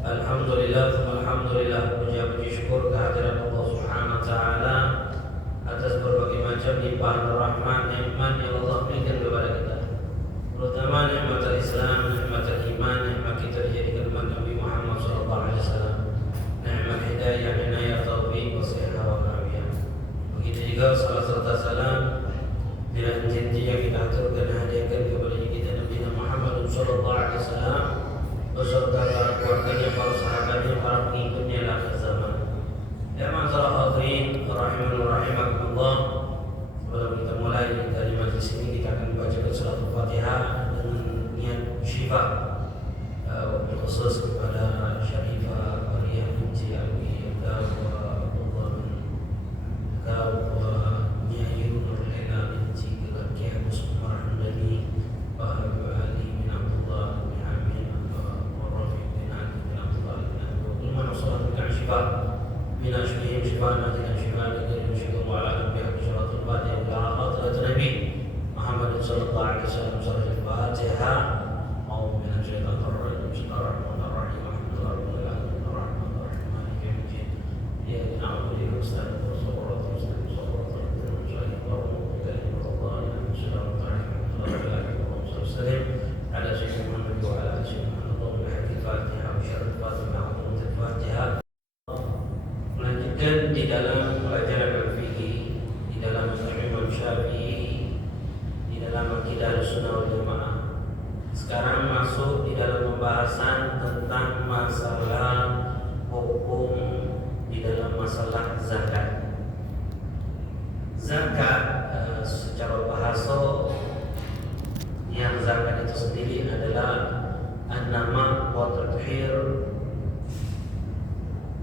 Alhamdulillah, alhamdulillah, puji syukur kehadirat Allah Subhanahu wa taala atas berbagai macam limpahan rahmat nikmat yang Allah berikan kepada kita. Terutama nikmat Islam, nikmat iman, nikmat kita dijadikan umat Nabi Muhammad sallallahu alaihi wasallam. Nikmat hidayah, inayah, taufik, wasihah wa afiyah. Begitu juga salat serta salam dengan janji yang kita aturkan hadiahkan kepada kita Nabi Muhammad sallallahu alaihi wasallam beserta para keluarganya, para sahabatnya, para pengikutnya di akhir zaman. Ya ma'asyiral hadirin rahimani wa rahimakumullah. Sebelum kita mulai dari majlis ini, kita akan baca surat Al-Fatihah dengan niat syifa khusus kepada Syarifah Maria binti Abi Abdullah wa Nyayu Nurhela binti Kiai Abu Sumar Hamdani wa Ali bin Abdullah bin Amin wa Rafiq bin Ali bin Abdullah bin Abdullah Ilman Usulat Bikar Syifa min Ashbihim Syifana dengan Syifa dengan Syifah Mu'ala Bihak Syaratul Fatihah wa Al-Fatihah Nabi Muhammad sallallahu alaihi wasallam Surah Al-Fatihah A'udzu minasyaitonir rajim Bismillahirrahmanirrahim Alhamdulillahirabbil alamin arrahmanirrahim maliki yaumiddin iyyaka na'budu wa iyyaka nasta'in على سيدنا محمد وعلى آل سيدنا محمد اللهم بحق الفاتحة وشر الفاتحة وعظمة الفاتحة. Melanjutkan di dalam pelajaran al-fiqih, di dalam Imam Syafi'i, di dalam akidah Ahlussunnah wal Jamaah. Sekarang masuk di dalam pembahasan tentang masalah hukum di dalam masalah zakat. Zakat secara bahasa yang zakat itu sendiri adalah an-nama wa tadhhir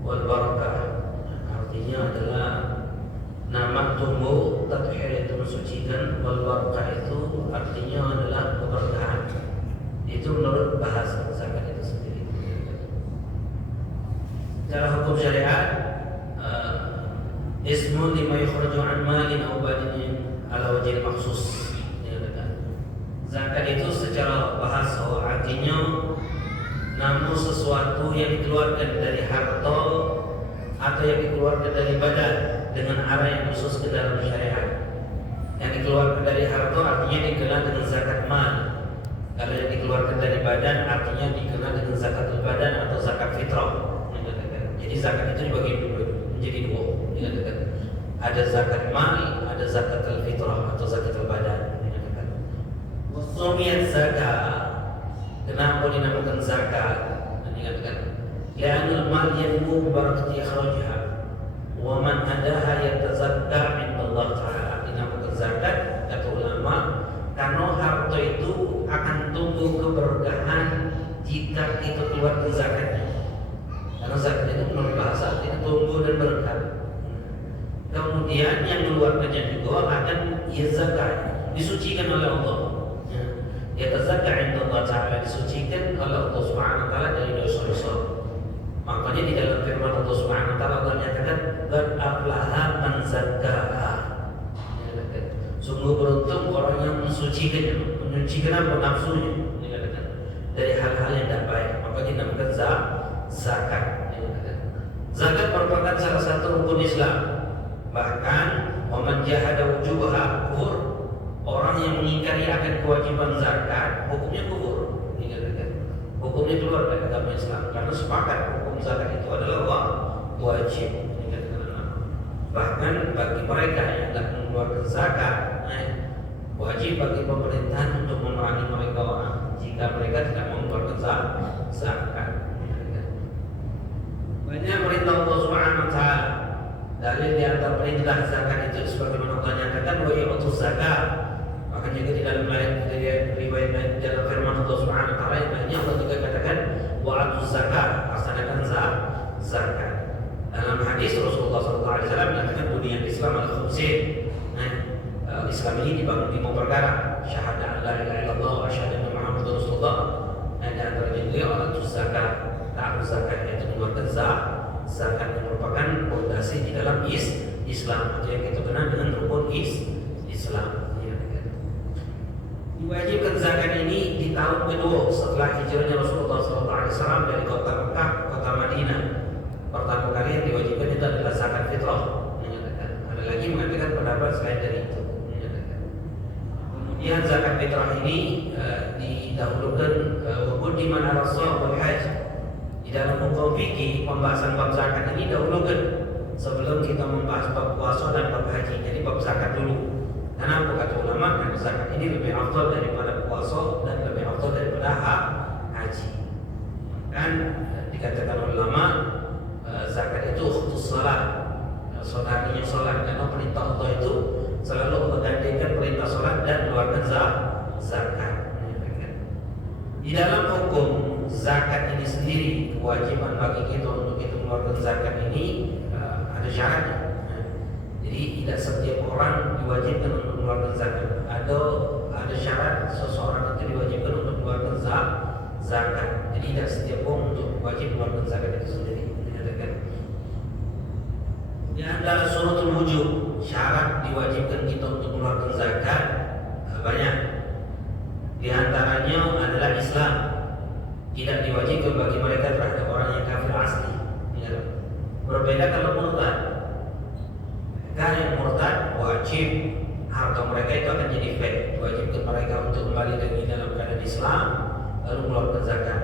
wal barakah. Artinya adalah nama tumbuh, tadhhir itu mensucikan, wal barakah itu artinya adalah keberkahan. Itu menurut bahasa zakat itu sendiri. Secara hukum syariat, ismun lima yukhraju an malin aw badinin ala wajhil makhsus. Zakat itu secara bahasa artinya namun sesuatu yang dikeluarkan dari harta atau yang dikeluarkan dari badan dengan arah yang khusus ke dalam syariat. Yang dikeluarkan dari harta artinya dikenal dengan zakat mal. Kalau yang dikeluarkan dari badan artinya dikenal dengan zakat badan atau zakat fitrah. Jadi zakat itu dibagi menjadi dua. Ada zakat mal, ada zakat fitrah atau zakat badan. Wasumiyat zakat. Kenapa dinamakan zakat? Dikatakan li'anal mal yanmu bi barakati ikhrajha wa man adaha yatazakka 'inda Allah Ta'ala. Dinamakan zakat kata ulama karena harta itu akan tumbuh keberkahan jika itu keluar ke zakatnya. Karena zakat itu menurut bahasa artinya tumbuh dan berkah. Kemudian yang mengeluarkannya juga akan zakat, disucikan oleh Allah. Yatazakka 'inda Allah Ta'ala, disucikan oleh Allah Subhanahu wa taala dari dosa-dosa. Makanya di dalam firman Allah Subhanahu wa taala Allah nyatakan qad aflaha man zakkaha. Sungguh beruntung orang yang mensucikannya, menyucikan nafsunya dari hal-hal yang tidak baik. Makanya dinamakan zakat. Zakat merupakan salah satu rukun Islam. Bahkan wa man jahada wujubaha kufur. Orang yang mengingkari akan kewajiban zakat, hukumnya kufur. Hukumnya keluar dari agama Islam. Karena sepakat hukum zakat itu adalah wajib. Bahkan bagi mereka yang tidak mengeluarkan zakat, wajib bagi pemerintahan untuk memerangi mereka orang jika mereka tidak mengeluarkan zakat. Banyak perintah Allah Subhanahu wa taala. Dalil di antara perintah zakat itu sebagaimana Allah nyatakan wa yu'tuz zakat. Makanya juga di dalam riwayat dalam firman Allah Subhanahu wa taala yang lainnya Allah juga katakan wa'atuz zakat, laksanakan zakat. Dalam hadis Rasulullah sallallahu alaihi wasallam mengatakan bunyian Islam al-khamsin. Islam ini dibangun 5 perkara. Syahadah la ilaha illallah wa syahadah anna Muhammadar Rasulullah. Dan antaranya juga wa'atuz zakat. Ta'aruf zakat yaitu mengeluarkan zakat yang merupakan fondasi di dalam Islam atau yang kita kenal dengan rukun Islam. Diwajibkan zakat ini tahun kedua setelah hijrahnya Rasulullah SAW dari kota Mekah ke kota Madinah. Pertama kali yang diwajibkan itu adalah zakat fitrah. Ada lagi mengatakan pendapat selain dari itu. Kemudian zakat fitrah ini didahulukan di mana Rasul berhaji. Di dalam hukum fikih pembahasan bab zakat ini dahulukan sebelum kita membahas bab puasa dan bab haji. Jadi bab zakat dulu. Karena kata ulama kan zakat ini lebih afdal daripada puasa dan lebih afdal daripada haji. Kan dikatakan ulama zakat itu khusus salat. Saudarinya salat, karena perintah Allah itu selalu menggantikan perintah salat dan mengeluarkan zakat. Di dalam hukum zakat ini sendiri, kewajiban bagi kita untuk kita mengeluarkan zakat ini ada syaratnya. Jadi tidak setiap orang diwajibkan untuk mengeluarkan zakat. Ada syarat seseorang itu diwajibkan untuk mengeluarkan zakat. Jadi tidak setiap orang untuk wajib mengeluarkan zakat itu sendiri. Di antara syaratul wujub, syarat diwajibkan kita untuk mengeluarkan zakat banyak. Di antaranya adalah Islam. Tidak diwajibkan bagi mereka terhadap orang yang kafir asli. Berbeda kalau murtad. Karena yang murtad wajib harta mereka itu akan jadi fake. Diwajibkan mereka untuk kembali lagi dalam keadaan Islam lalu mengeluarkan zakat.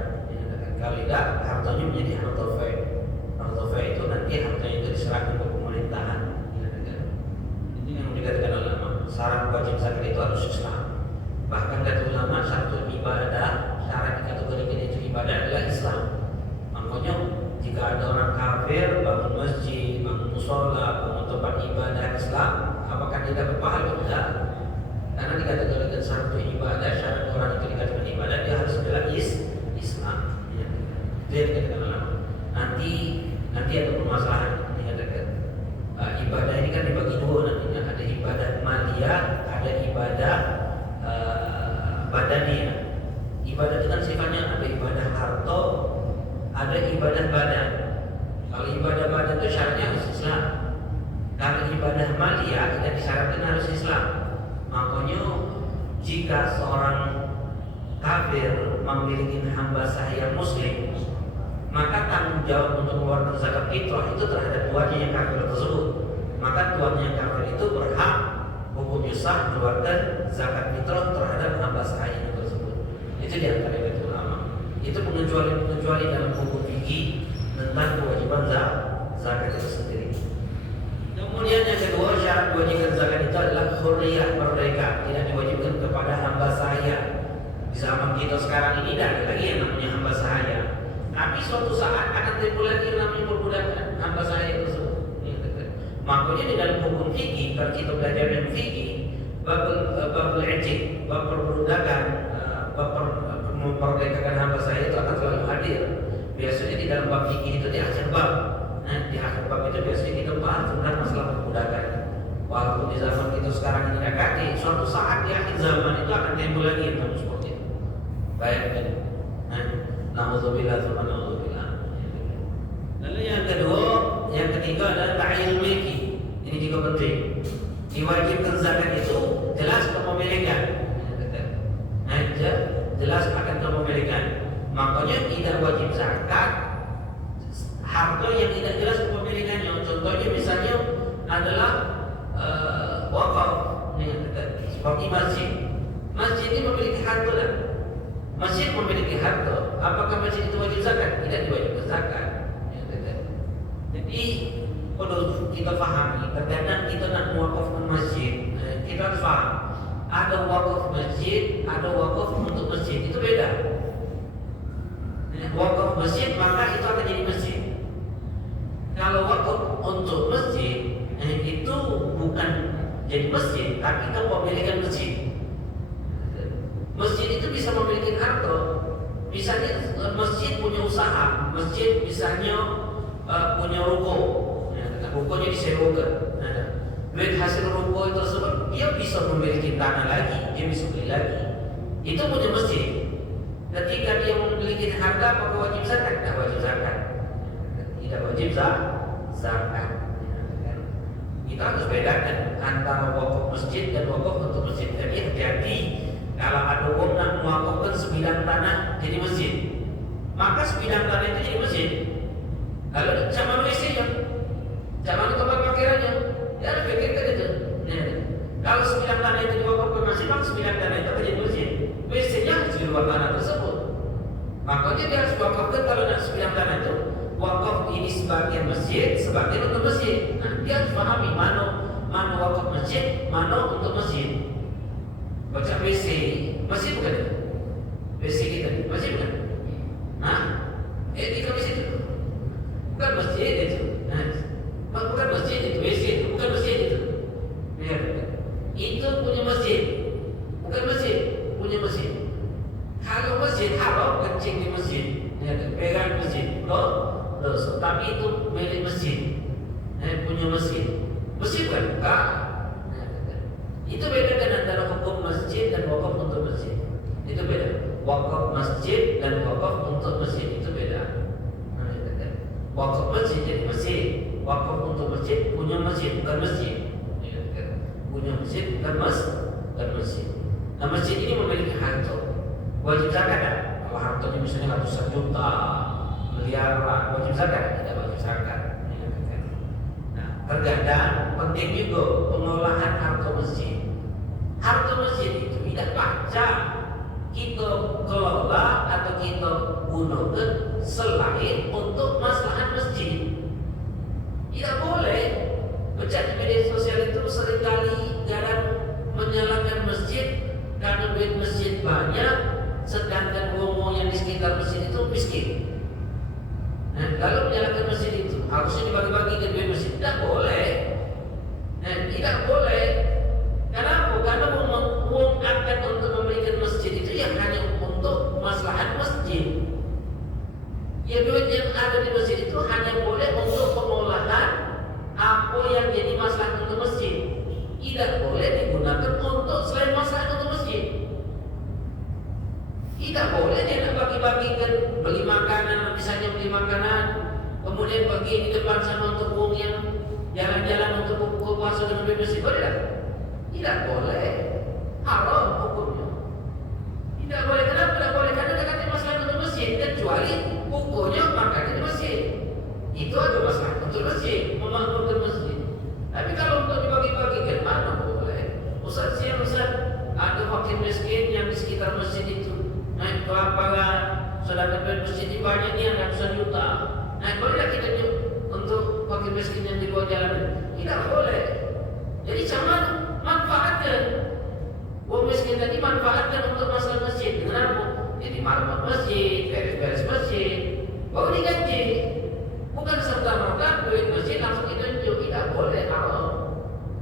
Kalau tidak, hartanya menjadi harta fake. Harta fake itu nanti hartanya itu diserahkan ke pemerintahan. Ini yang dikatakan ulama. Syarat wajib zakat itu harus Islam. Bahkan kata ulama satu ibadah syarat dikategorikan itu ibadah adalah Islam. Makanya jika ada orang kafir bangun masjid, bangun musola, bangun tempat ibadah Islam, apakah dia dapat pahala? Tidak. Karena dikategorikan satu ibadah, syarat orang itu dikatakan ibadah, dia harus adalah Islam. Itu yang dikatakan ulama. Nanti ada permasalahan dikatakan ibadah ini kan dibagi dua nantinya. Ada ibadah maliyah, ada ibadah badaniyah. Ibadah itu kan sifatnya ada ibadah harta, ada ibadah badan. Kalau ibadah badan itu syaratnya harus Islam. Kalau ibadah maliyah tidak disyaratkan harus Islam. Makanya jika seorang kafir memiliki hamba sahaya muslim, maka tanggung jawab untuk mengeluarkan zakat fitrah itu terhadap tuannya yang kafir tersebut. Maka tuannya yang kafir itu berhak hukum sah mengeluarkan zakat fitrah terhadap hamba sahaya tersebut. Itu di antara itu ulama. Itu pengecualian dalam hukum fikih tentang kewajiban zakat itu sendiri. Kemudian yang kedua, syarat kewajiban zakat itu adalah hurriyah, merdeka. Tidak diwajibkan kepada hamba sahaya. Di zaman kita sekarang ini tidak ada lagi yang namanya hamba sahaya. Tapi suatu saat akan timbul lagi yang namanya perbudakan hamba sahaya tersebut. Makanya di dalam hukum fikih, kalau kita belajar ilmu fikih, bab ijtik, bab perbudakan, bab memperdekakan hamba sahaya itu akan selalu hadir. Biasanya di dalam bab fikih itu di akhir bab. Di akhir bab itu biasanya kita bahas tentang masalah perbudakan. Walaupun di zaman kita sekarang ini dekati, suatu saat di akhir zaman itu akan timbul lagi yang seperti itu. Bayangkan. Na'udzubillah tsumma na'udzubillah. Lalu yang ketiga adalah ta'yinul milki. Ini juga penting. Diwajibkan zakat itu jelas kepemilikan. Jelas akan kepemilikan. Makanya tidak wajib zakat harta yang tidak jelas kepemilikannya. Contohnya misalnya adalah wakaf, seperti masjid. Masjid ini memiliki harta kan? Masjid memiliki harta. Apakah masjid itu wajib zakat? Tidak diwajibkan zakat. Jadi perlu kita pahami. Terkadang kita nak mewakafkan masjid, kita harus paham. Ada wakaf masjid, ada wakaf untuk masjid. Itu beda. Wakaf masjid maka itu akan jadi masjid. Kalau wakaf untuk masjid itu bukan jadi masjid, tapi kepemilikan masjid. Masjid itu bisa memiliki harta. Misalnya masjid punya usaha, masjid misalnya punya ruko, rukonya disewakan. Duit hasil ruko tersebut dia bisa memiliki tanah lagi, dia bisa beli lagi. Itu punya masjid. Ketika dia memiliki harta, apakah wajib zakat? Tidak wajib zakat. Tidak wajib zakat. Kita harus bedakan antara wakaf masjid dan wakaf untuk masjid. Jadi hati-hati kalau ada orang nak mewakafkan 9 sebidang tanah jadi masjid, maka sebidang tanah itu jadi masjid. Lalu zaman WC-nya, zaman tempat parkirannya, ya ada pikirkan itu. Ya. Kalau sebidang tanah itu diwakafkan masjid, maka sebidang tanah itu akan jadi masjid. WC-nya harus di luar tanah tersebut. Makanya dia harus wakafkan kalau nak sebidang tanah itu wakaf ini sebagian masjid, sebagian untuk masjid. Nah, dia harus pahami mana wakaf masjid, mana untuk masjid. Baca WC, masjid bukan itu? WC kita, masjid bukan? Hah? Di masjid itu? Bukan masjid itu. Nah, bukan masjid itu, WC itu, bukan masjid itu. Ya, itu punya masjid, bukan masjid, punya masjid. Kalau masjid haram kencing di masjid, ya, pegang masjid, dosa. Tapi itu milik masjid, punya masjid. Masjid kan? Enggak. Itu beda kan antara hukum masjid dan wakaf untuk masjid. Itu beda. Wakaf masjid dan wakaf untuk masjid itu beda. Wakaf masjid jadi masjid, wakaf untuk masjid punya masjid bukan masjid. Punya masjid bukan masjid. Nah, masjid ini memiliki harta. Wajib zakat kan? Kalau hartanya misalnya ratusan juta, miliaran, wajib zakat? Tidak wajib zakat. Nah, terkadang penting juga pengolahan harta masjid. Harta masjid itu tidak baca kita kelola atau kita gunakan selain untuk maslahat masjid. Tidak boleh. Baca di media sosial itu seringkali jarang menyalahkan masjid karena duit masjid banyak, sedangkan homo yang di sekitar masjid itu miskin. Nah, kalau menyalahkan masjid itu harusnya dibagi-bagi ke duit masjid. Tidak boleh. Nah, tidak boleh. Kenapa? Karena uang akan untuk memberikan masjid itu yang hanya untuk maslahat masjid. Ya, duit yang ada di masjid itu hanya boleh untuk pengolahan apa yang jadi maslahat untuk masjid. Tidak boleh digunakan untuk selain maslahat untuk masjid. Tidak boleh dia nak bagi-bagikan, beli makanan, misalnya beli makanan, kemudian bagi di depan sana untuk uang yang jalan-jalan untuk buka puasa dengan duit masjid. Boleh tak? Tidak boleh. Haram hukumnya. Tidak boleh. Kenapa tidak boleh? Karena dekatnya masalah untuk masjid. Kecuali bukunya makan di masjid. Itu ada masalah untuk masjid, memakmurkan masjid. Tapi kalau untuk dibagi-bagikan, mana boleh? Ustaz siang, Ustaz, ada fakir miskin yang di sekitar masjid itu naik ke lapangan, sedangkan duit masjid ini banyak nih, ratusan juta. Nah, boleh tak kita untuk fakir miskin yang di luar jalan? Tidak boleh. Jadi jangan manfaatkan uang miskin tadi, manfaatkan untuk masalah masjid. Dengan apa? Jadi makmur masjid, beres-beres masjid, baru digaji. Bukan serta-merta duit masjid langsung ditunjuk. Tidak boleh. Haram.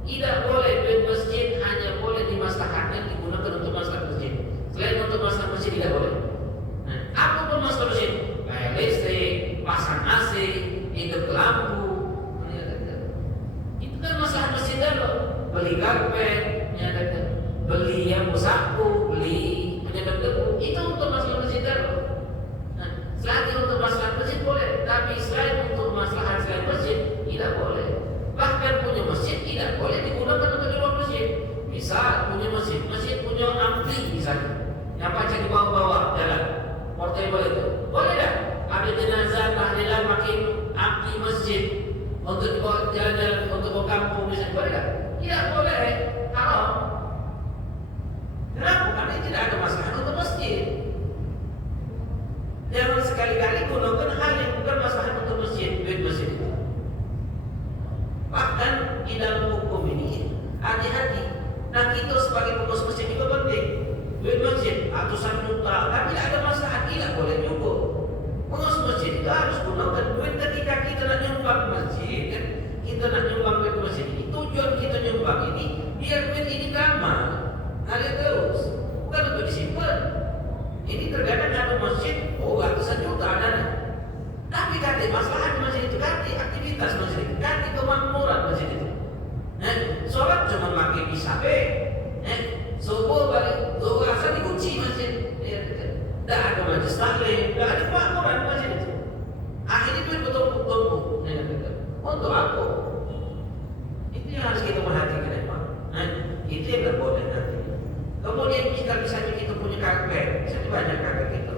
Tidak boleh. Duit masjid hanya boleh dimaslahatkan, digunakan untuk masalah masjid. Selain untuk masalah masjid tidak boleh. Nah, apapun masalah masjid, bayar listrik, pasang AC, hidup lampu, itu kan masalah masjid dulu. Beli karpet, beli yang sapu, beli penyedot debu, itu untuk masalah masjid dulu. Nah, selain untuk masalah masjid boleh, tapi selain untuk masalah selain masjid tidak boleh. Bahkan punya masjid tidak boleh digunakan untuk di luar masjid. Misal punya masjid punya ampli misalnya, yang baca di bawah-bawah jalan, portable itu, boleh tak? Ada jenazah tahlilan makin ampli masjid untuk dibawa jalan-jalan untuk ke kampung misalnya, boleh tak? Tidak boleh. Haram. Kenapa? Karena tidak ada masalah untuk masjid. Jangan sekali-kali gunakan hal yang bukan masalah untuk masjid, duit masjid itu. Bahkan di dalam hukum ini hati-hati. Nah, kita sebagai pengurus masjid juga penting. Duit masjid ratusan juta, tapi tidak ada masalah, tidak boleh juga. Pengurus masjid itu harus gunakan duit ketika kita nak nyumbang masjid, kan? Kita nak nyumbang duit masjid ini. Tujuan kita nyumbang ini biar duit ini beramal, ngalir terus, bukan untuk disimpan. Ini terkadang ada masjid, ratusan juta dana. Tapi ganti masalah masjid itu, ganti aktivitas masjid itu, ganti kemakmuran masjid itu. Sholat cuma pakai bisabe, subuh balik, zuhur asar dikunci masjid. Tidak ada majlis taklim, tidak ada kemakmuran masjid itu. Akhirnya duit bertumpuk-tumpuk. Untuk apa? Itu yang harus kita perhatikan. Itu yang tidak boleh nanti. Kemudian jika misalnya kita punya karpet, misalnya banyak karpet gitu,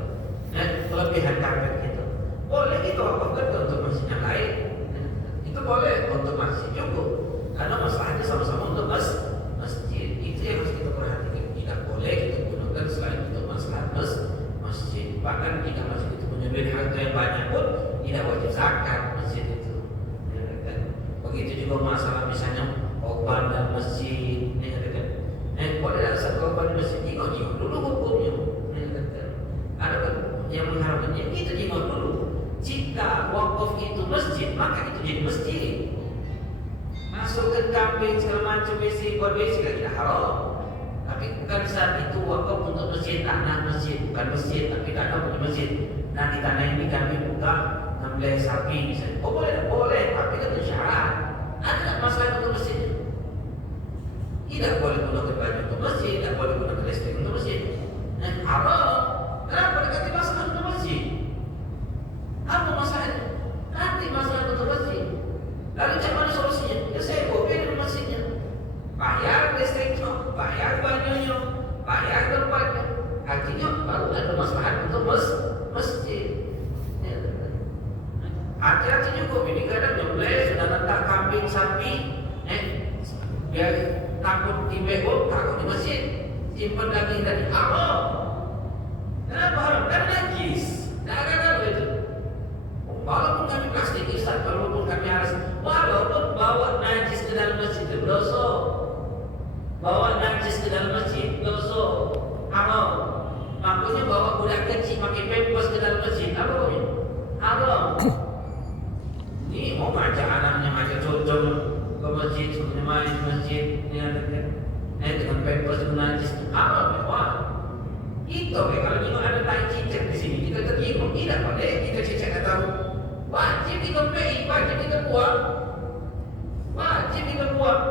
kelebihan karpet gitu, boleh kita wakafkan untuk masjid yang lain. Itu boleh untuk masjid juga, karena masalahnya sama-sama untuk masjid. Itu yang harus kita perhatikan. Tidak boleh kita gunakan selain untuk masalah masjid. Bahkan jika masjid itu punya duit harta yang banyak pun tidak wajib zakat masjid itu. Ya, kan? Begitu juga masalah misalnya korban dan masjid. Ya, kan? Pada dasar korban masjid jika dulu hukumnya. Ya, kan? Ada kan yang mengharapkannya kita jika dulu. Jika wakaf itu masjid, maka itu jadi masjid. Masukkan kambing segala macam besi buat besi tidak haram. Tapi bukan saat itu wakaf untuk masjid, tanah masjid, bukan masjid, tapi tanah punya masjid. Nah di tanah ini kami buka ngambil sapi misalnya. Oh boleh, boleh, tapi kan syarat. Ada tak masalah untuk masjid? Tidak boleh gunakan baju untuk masjid, tidak boleh gunakan listrik untuk masjid. Haram. Kenapa dikatakan masalah untuk masjid? Apa masalahnya? Nanti masalah untuk masjid. Lalu macam mana solusinya? Ya saya beli masjidnya. Bayar listriknya, bayar bajunya, bayar tempatnya. Artinya baru ada masalah untuk masjid. Ya. Hati-hati juga. Ini kadang nyembelih sudah letak kambing sapi, biar takut di bego, takut di masjid. Simpan daging tadi. Haram. Kenapa haram? Karena najis. Tidak ada itu. Walaupun kami plastik Ustaz, walaupun kami harus, walaupun bawa najis ke dalam masjid itu dosa. Bawa najis ke dalam masjid dosa. Haram. Makanya bawa budak kecil pakai pampers ke dalam masjid, apa hukumnya? Haram. Ini mau ngajak anaknya, ngajak cocok ke masjid, sebenarnya main di masjid, dengan pampers dengan najis, haram ya, wah. Itu kalau juga ada tai cicak di sini, kita terjemah, tidak boleh kita cicak atau wajib kita pay, wajib kita buang, wajib kita buang.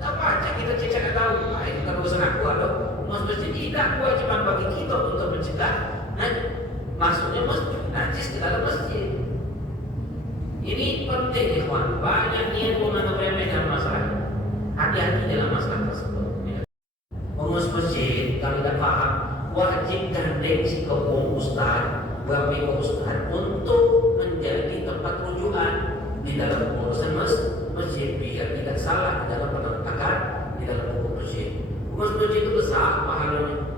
Apa aja kita cicak atau, itu kan urusan aku atau masjid tidak kewajiban bagi kita untuk mencegah masuknya masjid najis ke dalam masjid. Ini penting ikhwan, banyak niat menganggap remeh dalam masalah. Hati-hati dalam masalah tersebut. Pengurus masjid kalau tidak paham, wajib gandeng si kaum ustaz, babi ustaz untuk menjadi tempat rujukan di dalam urusan masjid biar tidak salah di dalam penetapan di dalam hukum masjid. Hukum masjid itu besar pahalanya.